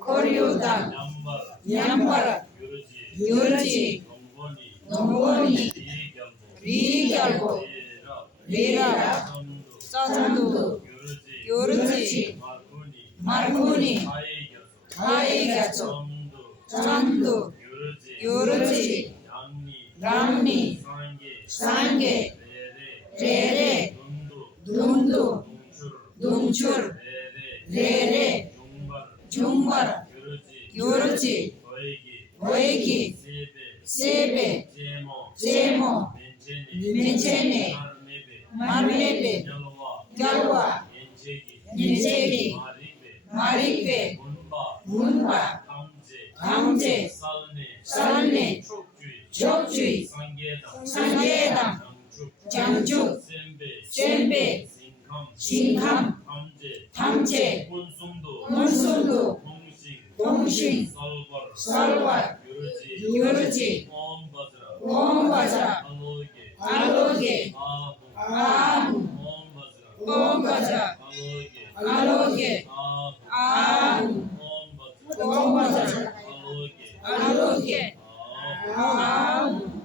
Koryudan, Nyambara, Yuruji, Nongoni, Rigalbo, Lira, Sandu, Yuruji, Marguni, Haigatsu, Sandu, Yuruji, Ramni, Sange, Rere, Dundu, Dumchur, Rere, Jumbar, Yuruji, Oegi, Sebe, Jemo, Menchene, Marmebe, Galwa, Yenjegi, Maripe, Munba, Kamje, Salne, Chokjui, Sangedam, Jangju, Sembe, Shinkam, Tamje, Munsundu, Dongshing, Salwar, Yuruji, Om Bajra, Aloge, Ahu, Om Bajra, Aloge, Ahu, Om Bajra, Aloge, Ahu.